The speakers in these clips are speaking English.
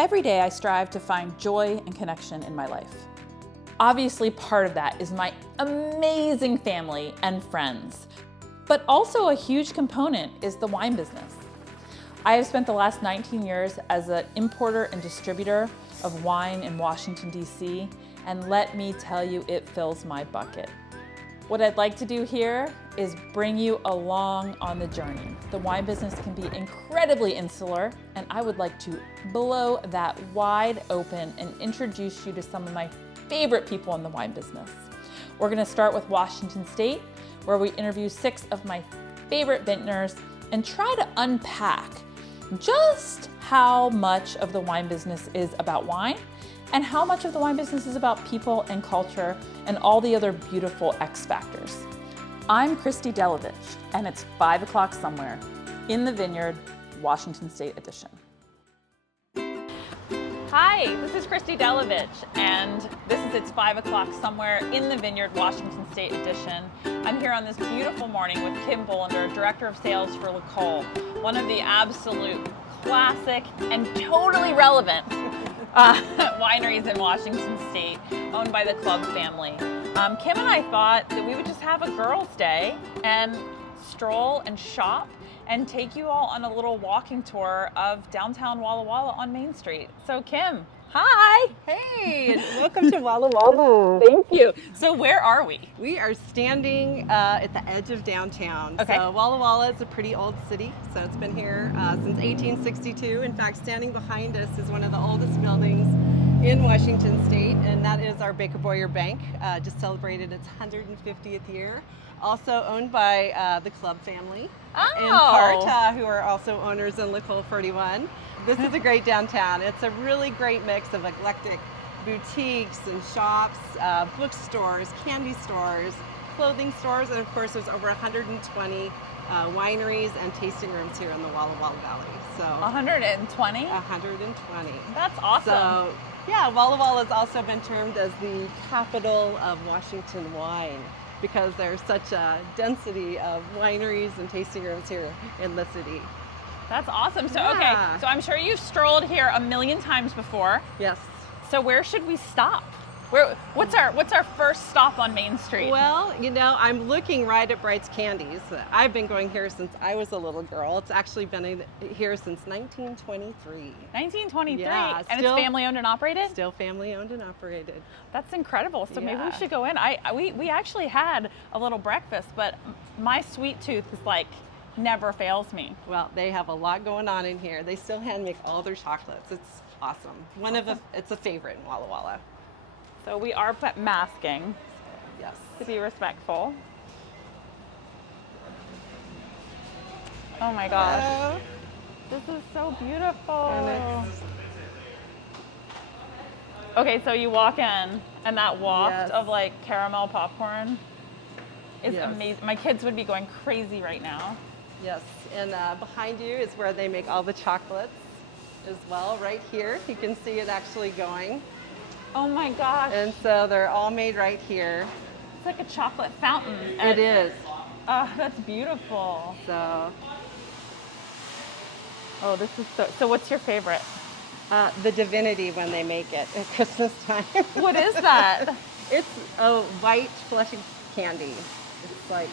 Every day I strive to find joy and connection in my life. Obviously, part of that is my amazing family and friends, but also a huge component is the wine business. I have spent the last 19 years as an importer and distributor of wine in Washington, D.C., and let me tell you, it fills my bucket. What I'd like to do here is bring you along on the journey. The wine business can be incredibly insular, and I would like to blow that wide open and introduce you to some of my favorite people in the wine business. We're gonna start with Washington State, where we interview 6 of my favorite vintners and try to unpack just how much of the wine business is about wine and how much of the wine business is about people and culture and all the other beautiful X factors. I'm Christy Delovich, and it's 5 o'clock somewhere in the Vineyard, Washington State edition. Hi, this is Christy Delovich, and this is It's 5 o'clock somewhere in the Vineyard, Washington State edition. I'm here on this beautiful morning with Kim Bolander, Director of Sales for Le Col, one of the absolute classic and totally relevant wineries in Washington State, owned by the Club family. Kim and I thought that we would just have a girls' day and stroll and shop and take you all on a little walking tour of downtown Walla Walla on Main Street. So Kim, hi! Hey, welcome to Walla Walla. Thank you. So where are we? We are standing at the edge of downtown. Okay. So Walla Walla is a pretty old city, so it's been here since 1862. In fact, standing behind us is one of the oldest buildings in Washington State, and that is our Baker Boyer Bank. Just celebrated its 150th year. Also owned by the Club family, in part, who are also owners in Le Col 41. This is a great downtown. It's a really great mix of eclectic boutiques and shops, bookstores, candy stores, clothing stores, and of course there's over 120 wineries and tasting rooms here in the Walla Walla Valley. So 120? 120. That's awesome. So yeah, Walla Walla has also been termed as the capital of Washington wine, because there's such a density of wineries and tasting rooms here in the city. That's awesome. So, Yeah. okay, so I'm sure you've strolled here a million times before. Yes. So where should we stop? What's our first stop on Main Street? Well, you know, I'm looking right at Bright's Candies. I've been going here since I was a little girl. It's actually been here since 1923. 1923, Yeah, and still- it's family owned and operated? Still family owned and operated. That's incredible. So maybe we Yeah. should go in. We actually had a little breakfast, but my sweet tooth is like never fails me. Well, they have a lot going on in here. They still hand make all their chocolates. It's awesome. It's a favorite in Walla Walla. So we are masking Yes. to be respectful. Oh my gosh. This is so beautiful. Okay, so you walk in and that waft Yes. of like caramel popcorn is Yes. amazing. My kids would be going crazy right now. Yes, and behind you is where they make all the chocolates as well. Right here, you can see it actually going. Oh my gosh. And so they're all made right here. It's like a chocolate fountain. It is. Oh, that's beautiful. So Oh, this is so what's your favorite? the divinity when they make it at Christmas time. What is that? It's a white fleshy candy. It's like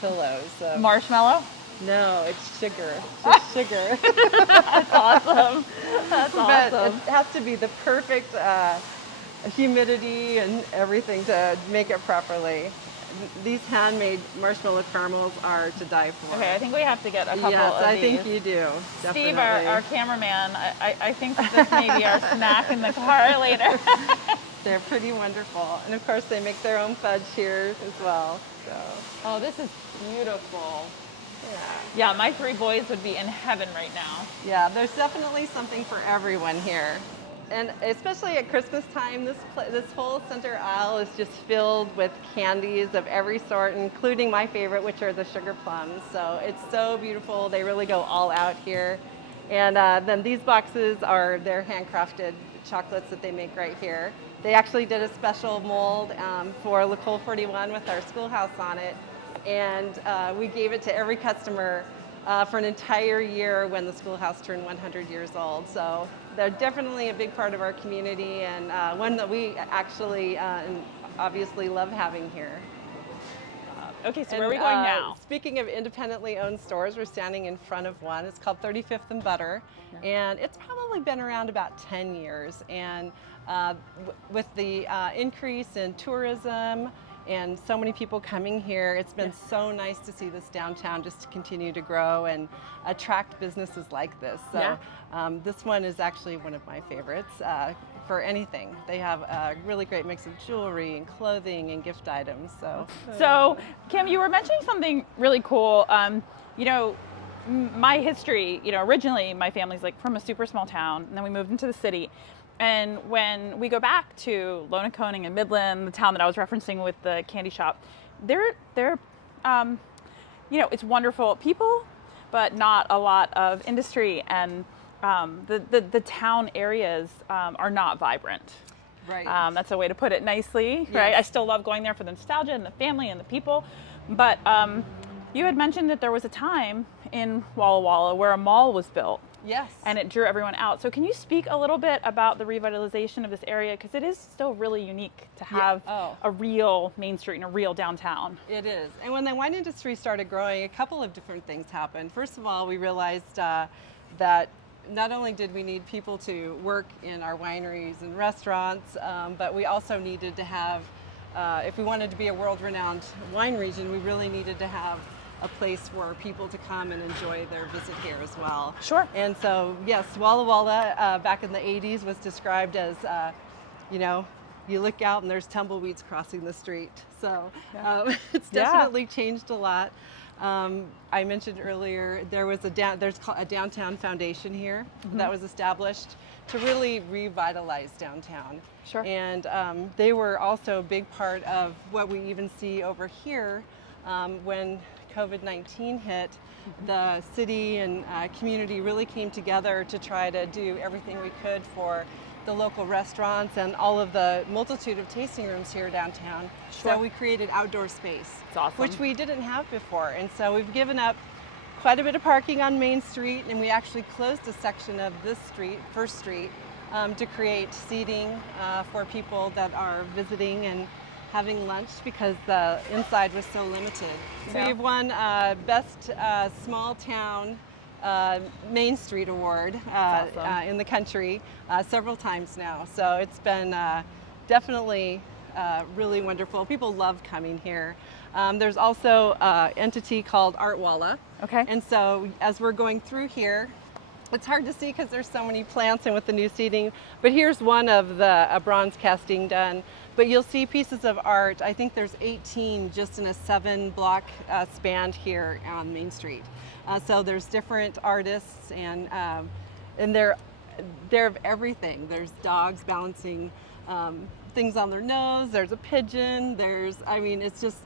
pillows. So. Marshmallow? No, it's sugar. Just sugar. That's awesome. That's But awesome. it has to be the perfect humidity and everything to make it properly. These handmade marshmallow caramels are to die for. Okay, I think we have to get a couple yes, of I these. think you do. Steve, Definitely. our cameraman, I think that this may be our snack in the car later. They're pretty wonderful. And of course they make their own fudge here as well. So Oh, this is beautiful. yeah. Yeah, my 3 boys would be in heaven right now. Yeah, there's definitely something for everyone here. And especially at Christmas time, this whole center aisle is just filled with candies of every sort, including my favorite, which are the sugar plums. So it's so beautiful. They really go all out here. And then these boxes are their handcrafted chocolates that they make right here. They actually did a special mold for Le Col 41 with our schoolhouse on it. And we gave it to every customer for an entire year when the schoolhouse turned 100 years old. So they're definitely a big part of our community, and one that we actually obviously love having here. Okay, so where are we going now? Speaking of independently owned stores, we're standing in front of one. It's called 35th and Butter, and it's probably been around about 10 years. And with the increase in tourism and so many people coming here, it's been so nice to see this downtown just continue to grow and attract businesses like this. So this one is actually one of my favorites. For anything. They have a really great mix of jewelry and clothing and gift items. So Kim, you were mentioning something really cool. You know, my history, you know, originally my family's like from a super small town, and then we moved into the city. And when we go back to Lonaconing and Midland, the town that I was referencing with the candy shop, they're you know, it's wonderful people, but not a lot of industry, and the town areas are not vibrant. Right. That's a way to put it nicely, Yes. right? I still love going there for the nostalgia and the family and the people. But you had mentioned that there was a time in Walla Walla where a mall was built. Yes. And it drew everyone out. So can you speak a little bit about the revitalization of this area? Because it is still really unique to have a real Main Street and a real downtown. It is. And when the wine industry started growing, a couple of different things happened. First of all, we realized that not only did we need people to work in our wineries and restaurants, but we also needed to have, if we wanted to be a world-renowned wine region, we really needed to have a place for people to come and enjoy their visit here as well. Sure. And so, yes, Walla Walla back in the 80s was described as, you know, you look out and there's tumbleweeds crossing the street. So it's definitely changed a lot. I mentioned earlier there was there's a downtown foundation here that was established to really revitalize downtown. Sure. And they were also a big part of what we even see over here when COVID-19 hit. The city and community really came together to try to do everything we could for the local restaurants and all of the multitude of tasting rooms here downtown. Sure. So we created outdoor space, awesome. Which we didn't have before. And so we've given up quite a bit of parking on Main Street, and we actually closed a section of this street, First Street, to create seating for people that are visiting and having lunch because the inside was so limited. So we've won Best Small Town Main Street Award in the country several times now. So it's been definitely really wonderful. People love coming here. There's also an entity called Art Walla. Okay. And so as we're going through here, it's hard to see because there's so many plants and with the new seating, but here's one of the bronze casting done. But you'll see pieces of art. I think there's 18 just in a 7-block span here on Main Street. So there's different artists, and they're of everything. There's dogs balancing things on their nose. There's a pigeon. It's just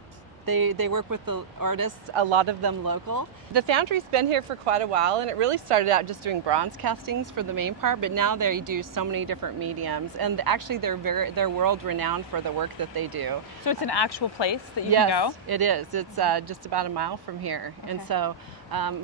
they work with the artists, a lot of them local. The foundry's been here for quite a while, and it really started out just doing bronze castings for the main part, but now they do so many different mediums, and actually they're world renowned for the work that they do. So it's an actual place that you can go? Yes, it is. It's just about a mile from here. Okay. And so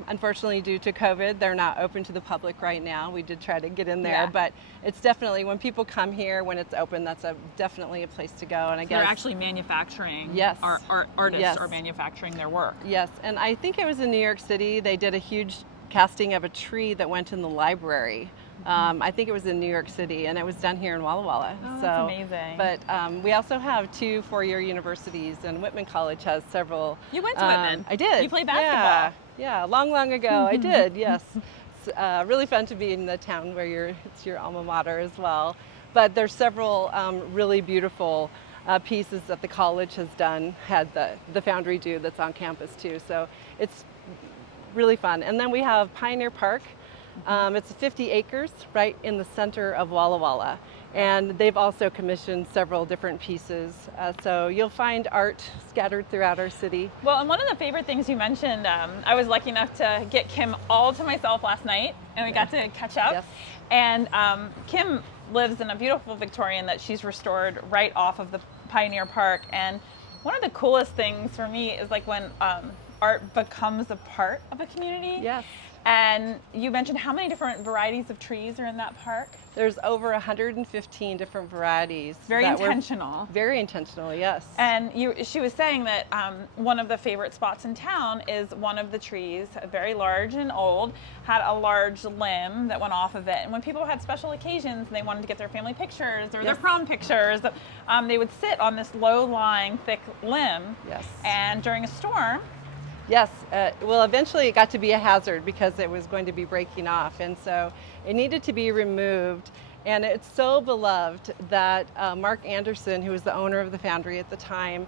unfortunately, due to COVID, they're not open to the public right now. We did try to get in there, but it's definitely, when people come here, when it's open, that's definitely a place to go. And I guess they're actually manufacturing. Artists are manufacturing their work. Yes, and I think it was in New York City. They did a huge casting of a tree that went in the library. I think it was in New York City, and it was done here in Walla Walla. Oh, that's amazing. But we also have 2 four-year universities, and Whitman College has several. You went to Whitman? I did. You played basketball? Yeah, long ago. I did, yes. It's really fun to be in the town where it's your alma mater as well. But there's several really beautiful pieces that the college has done, had the foundry do, that's on campus too. So it's really fun. And then we have Pioneer Park. It's 50 acres right in the center of Walla Walla. And they've also commissioned several different pieces. So you'll find art scattered throughout our city. Well, and one of the favorite things you mentioned, I was lucky enough to get Kim all to myself last night, and we got to catch up. Yes. And Kim lives in a beautiful Victorian that she's restored right off of the Pioneer Park. And one of the coolest things for me is like when art becomes a part of a community. Yes. And you mentioned how many different varieties of trees are in that park? There's over 115 different varieties. Very that were intentional. Very intentional, yes. And she was saying that one of the favorite spots in town is one of the trees, very large and old, had a large limb that went off of it. And when people had special occasions and they wanted to get their family pictures or their prom pictures, they would sit on this low-lying, thick limb. Yes. And during a storm, yes, well, eventually it got to be a hazard because it was going to be breaking off, and so it needed to be removed. And it's so beloved that Mark Anderson, who was the owner of the foundry at the time,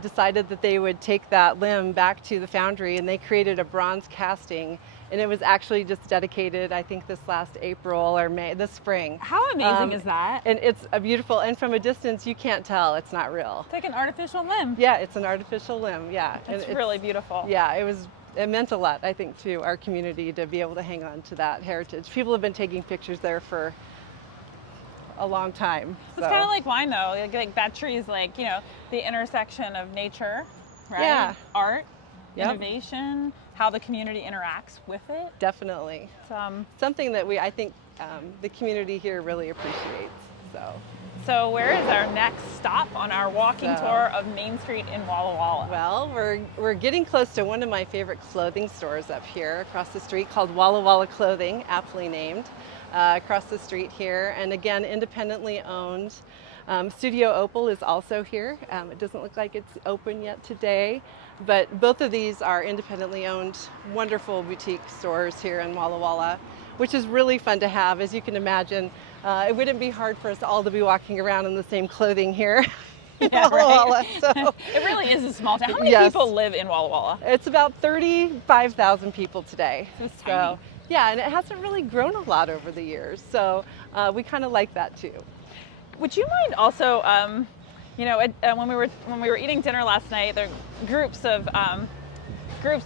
decided that they would take that limb back to the foundry, and they created a bronze casting. And it was actually just dedicated, I think, this last April or May, this spring. how amazing is that? And it's a beautiful, and from a distance, you can't tell it's not real. It's like an artificial limb. Yeah, it's an artificial limb, yeah. It's really beautiful. Yeah, it meant a lot, I think, to our community to be able to hang on to that heritage. People have been taking pictures there for a long time. It's kind of like wine, though. Like that tree is like, the intersection of nature, right? Yeah. Art, Yep. innovation, how the community interacts with it. Definitely. It's, Something that I think the community here really appreciates. So where is our next stop on our walking tour of Main Street in Walla Walla? Well, we're getting close to one of my favorite clothing stores up here across the street called Walla Walla Clothing, aptly named, across the street here. And again, independently owned. Studio Opal is also here. It doesn't look like it's open yet today, but both of these are independently owned, wonderful boutique stores here in Walla Walla, which is really fun to have. As you can imagine, it wouldn't be hard for us all to be walking around in the same clothing here. Yeah, Walla Walla, so. It really is a small town. How many Yes. people live in Walla Walla? It's about 35,000 people today. It's tiny. Yeah, and it hasn't really grown a lot over the years, so we kind of like that too. Would you mind also, when we were eating dinner last night, the groups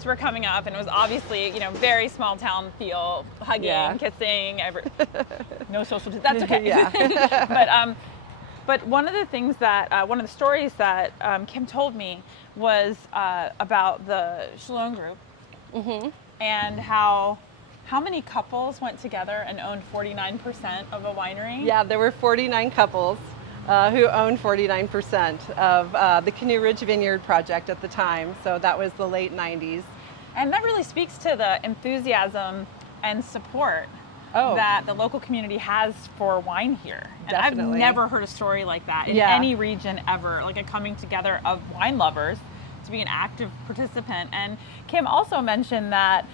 were coming up, and it was obviously, very small town feel, hugging, kissing, no social distance. That's okay. Yeah. But one of the things that, one of the stories that Kim told me was about the Shalom group, and how many couples went together and owned 49% of a winery? Yeah, there were 49 couples who owned 49% of the Canoe Ridge Vineyard project at the time. So that was the late 90s. And that really speaks to the enthusiasm and support that the local community has for wine here. And Definitely. I've never heard a story like that in any region ever, like a coming together of wine lovers to be an active participant. And Kim also mentioned that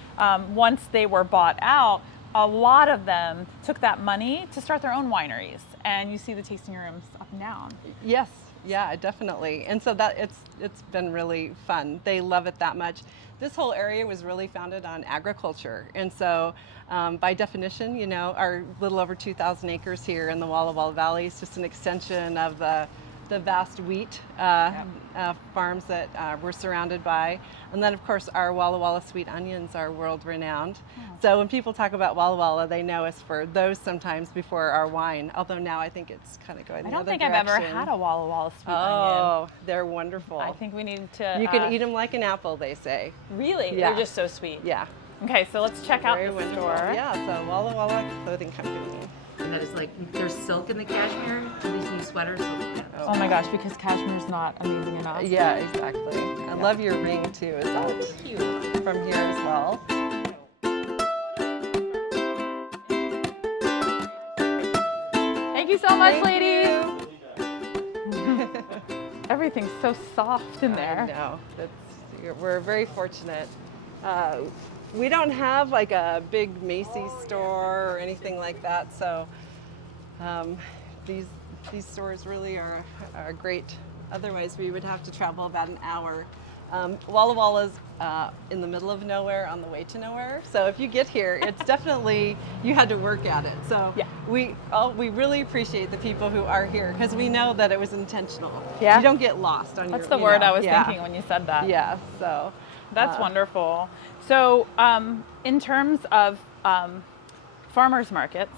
once they were bought out, a lot of them took that money to start their own wineries. And you see the tasting rooms up and down. Yes, yeah, definitely. And so that it's been really fun. They love it that much. This whole area was really founded on agriculture. And so by definition, our little over 2,000 acres here in the Walla Walla Valley is just an extension of the vast wheat farms that we're surrounded by. And then, of course, our Walla Walla sweet onions are world renowned. So when people talk about Walla Walla, they know us for those sometimes before our wine, although now I think it's kind of going the other direction. I don't think I've ever had a Walla Walla sweet onion. Oh, they're wonderful. I think we need to... You can eat them like an apple, they say. Really? Yeah. They're just so sweet. Yeah. Okay, so let's check out Very the wonderful. store. Yeah, so Walla Walla Clothing Company. And that is like, there's silk in the cashmere, these new sweaters. Oh my gosh, because cashmere's not amazing enough. Yeah, exactly. I love your ring too. Is that Cute. from here as well? Thank you so much, Thank ladies. Everything's so soft in there. I know. We're very fortunate. We don't have like a big Macy's store or anything like that, so these stores really are great. Otherwise, we would have to travel about an hour. Walla Walla's in the middle of nowhere on the way to nowhere. So if you get here, it's definitely, you had to work at it. So Yeah. we really appreciate the people who are here because we know that it was intentional. Yeah. You don't get lost on That's your, the word I was yeah. thinking when you said that. Yeah, so. That's wonderful. So in terms of farmers markets,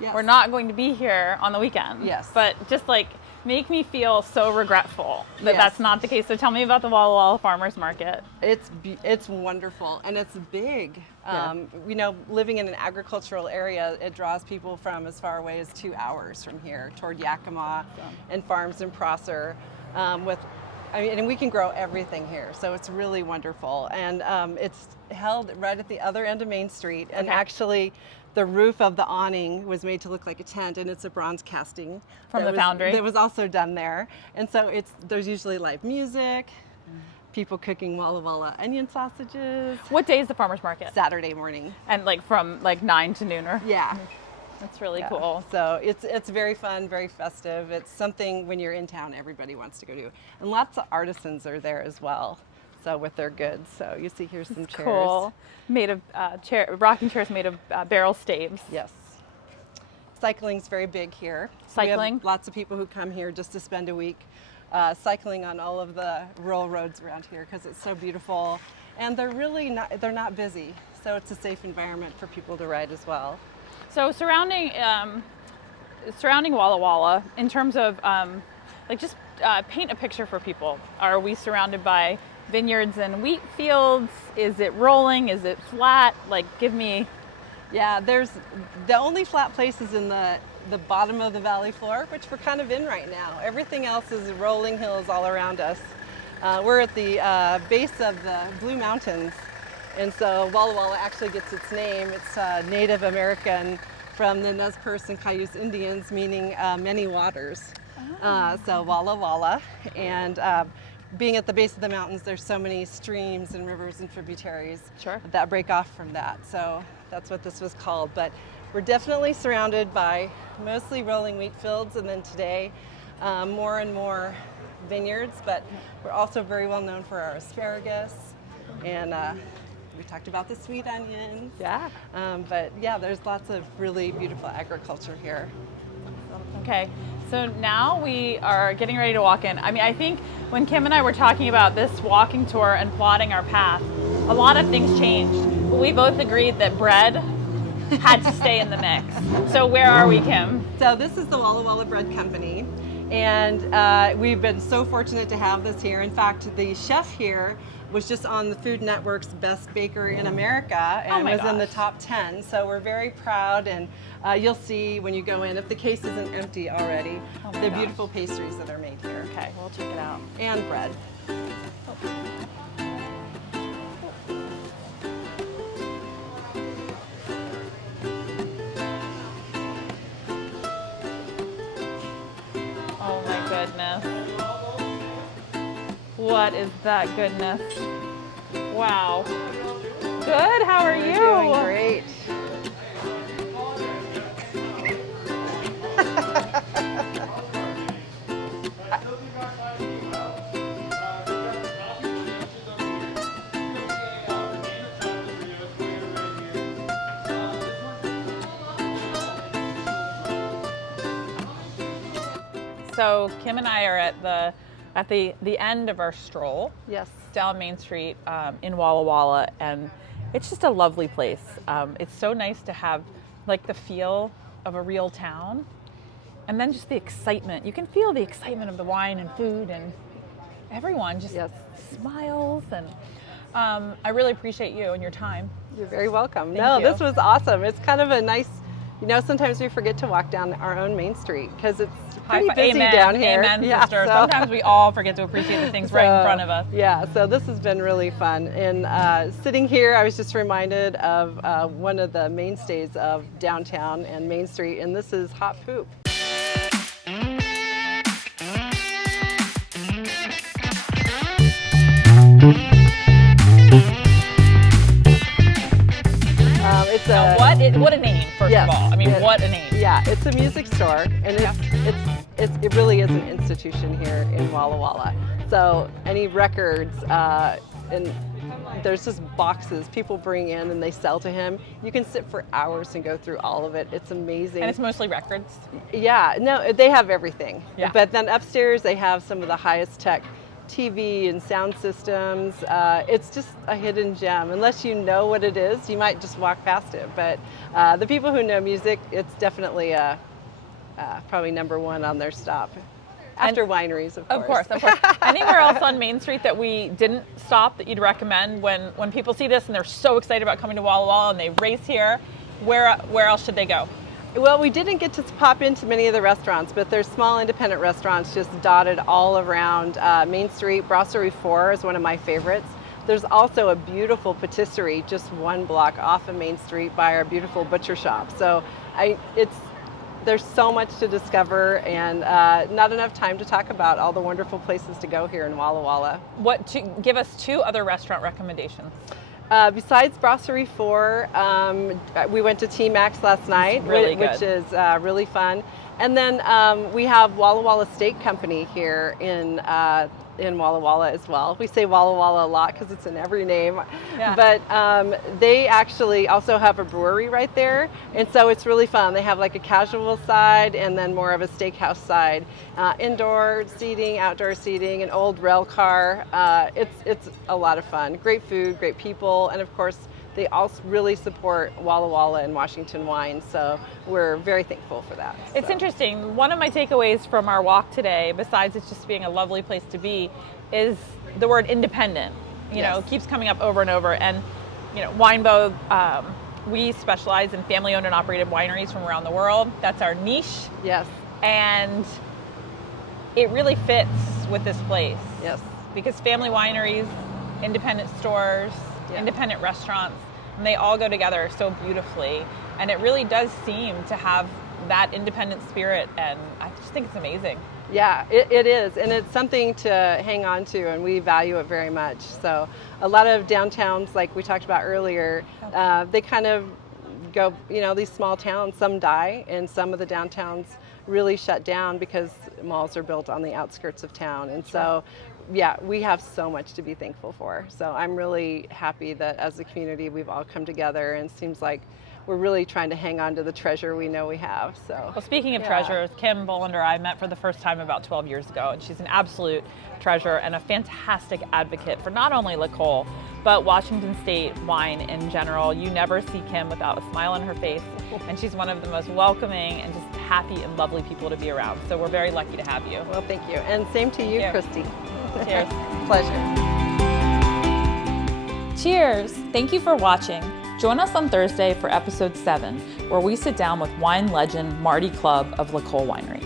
Yes. we're not going to be here on the weekend. Yes. But just like make me feel so regretful that Yes. that's not the case. So tell me about the Walla Walla Farmers Market. It's wonderful and it's big. Yeah. You know, living in an agricultural area, it draws people from as far away as 2 hours from here toward Yakima and farms in Prosser. And we can grow everything here, so it's really wonderful. And it's held right at the other end of Main Street, and Okay. actually, the roof of the awning was made to look like a tent, and it's a bronze casting From the foundry? that was also done there. And so there's usually live music, people cooking Walla Walla onion sausages. What day is the farmers market? Saturday morning. And like from like 9 to noon or? Yeah. That's really Yeah. cool. So it's very fun, very festive. It's something when you're in town, everybody wants to go to. And lots of artisans are there as well. So with their goods. So you see here's some chairs. Cool. Made of rocking chairs made of barrel staves. Yes. Cycling's very big here. Cycling? We have lots of people who come here just to spend a week cycling on all of the rural roads around here because it's so beautiful. And they're not busy. So it's a safe environment for people to ride as well. So surrounding Walla Walla, in terms of just paint a picture for people. Are we surrounded by vineyards and wheat fields? Is it rolling? Is it flat? Like, give me. Yeah, there's the only flat place is in the bottom of the valley floor, which we're kind of in right now. Everything else is rolling hills all around us. We're at the base of the Blue Mountains, and so Walla Walla actually gets its name. It's Native American from the Nez Perce and Cayuse Indians, meaning many waters. So Walla Walla, and being at the base of the mountains, there's so many streams and rivers and tributaries that break off from that. So that's what this was called. But we're definitely surrounded by mostly rolling wheat fields, and then today more and more vineyards. But we're also very well known for our asparagus, and we talked about the sweet onions. Yeah. But yeah, there's lots of really beautiful agriculture here. Okay, so now we are getting ready to walk in. I mean, I think when Kim and I were talking about this walking tour and plotting our path, a lot of things changed. We both agreed that bread had to stay in the mix. So where are we, Kim? So this is the Walla Walla Bread Company, and we've been so fortunate to have this here. In fact, the chef here was just on the Food Network's Best Baker in America and was in the top 10. So we're very proud, and you'll see when you go in, if the case isn't empty already, the beautiful pastries that are made here. Okay, we'll check it out. And bread. Oh my goodness. What is that goodness? Wow. Good, how are you? Doing great. So Kim and I are at the end of our stroll. Yes. Down Main Street in Walla Walla, and it's just a lovely place. It's so nice to have like the feel of a real town, and then just the excitement. You can feel the excitement of the wine and food, and everyone just smiles. And I really appreciate you and your time. You're very welcome. Thank you. This was awesome. It's kind of a nice, sometimes we forget to walk down our own Main Street because it's pretty busy down here. Amen, sister. Sometimes we all forget to appreciate the things right in front of us. Yeah, so this has been really fun. And sitting here, I was just reminded of one of the mainstays of downtown and Main Street, and this is hot poop. What a name, first of all. I mean, what a name. Yeah, it's a music store, and it really is an institution here in Walla Walla. So any records, and there's just boxes people bring in and they sell to him. You can sit for hours and go through all of it. It's amazing. And it's mostly records? Yeah, no, they have everything. Yeah. But then upstairs they have some of the highest tech TV and sound systems. It's just a hidden gem. Unless you know what it is, you might just walk past it. But the people who know music, it's definitely probably number one on their stop. After wineries, of course. Of course. Anywhere else on Main Street that we didn't stop that you'd recommend when people see this and they're so excited about coming to Walla Walla and they race here, where else should they go? Well, we didn't get to pop into many of the restaurants, but there's small independent restaurants just dotted all around Main Street. Brasserie 4 is one of my favorites. There's also a beautiful patisserie just one block off of Main Street by our beautiful butcher shop. So there's so much to discover and not enough time to talk about all the wonderful places to go here in Walla Walla. Give us 2 other restaurant recommendations. Besides Brasserie 4, we went to T-Max last night, which is really fun. And then we have Walla Walla Steak Company here in Walla Walla as well. We say Walla Walla a lot because it's in every name. Yeah. But they actually also have a brewery right there. And so it's really fun. They have like a casual side and then more of a steakhouse side. Indoor seating, outdoor seating, an old rail car. It's a lot of fun. Great food, great people, and of course, they also really support Walla Walla and Washington wine, so we're very thankful for that. It's interesting. One of my takeaways from our walk today, besides it just being a lovely place to be, is the word independent. You know, it keeps coming up over and over. And, you know, Winebow, we specialize in family-owned and operated wineries from around the world. That's our niche. Yes. And it really fits with this place. Yes. Because family wineries, independent stores, independent restaurants, and they all go together so beautifully. And it really does seem to have that independent spirit, and I just think it's amazing. Yeah, it is, and it's something to hang on to, and we value it very much. So a lot of downtowns, like we talked about earlier, they kind of go, you know, these small towns, some die, and some of the downtowns really shut down because malls are built on the outskirts of town. And so yeah, we have so much to be thankful for. So I'm really happy that as a community we've all come together, and it seems like we're really trying to hang on to the treasure we know we have. So, well, speaking of treasures, Kim Bolander I met for the first time about 12 years ago, and she's an absolute treasure and a fantastic advocate for not only La Cole, but Washington State wine in general. You never see Kim without a smile on her face, and she's one of the most welcoming and just happy and lovely people to be around. So we're very lucky to have you. Well, thank you. And same to you, Christy. Cheers. Pleasure. Cheers. Thank you for watching. Join us on Thursday for episode 7, where we sit down with wine legend Marty Clubb of La Cole Winery.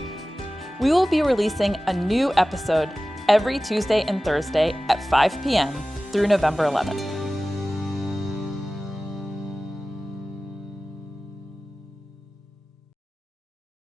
We will be releasing a new episode every Tuesday and Thursday at 5 p.m. through November 11th.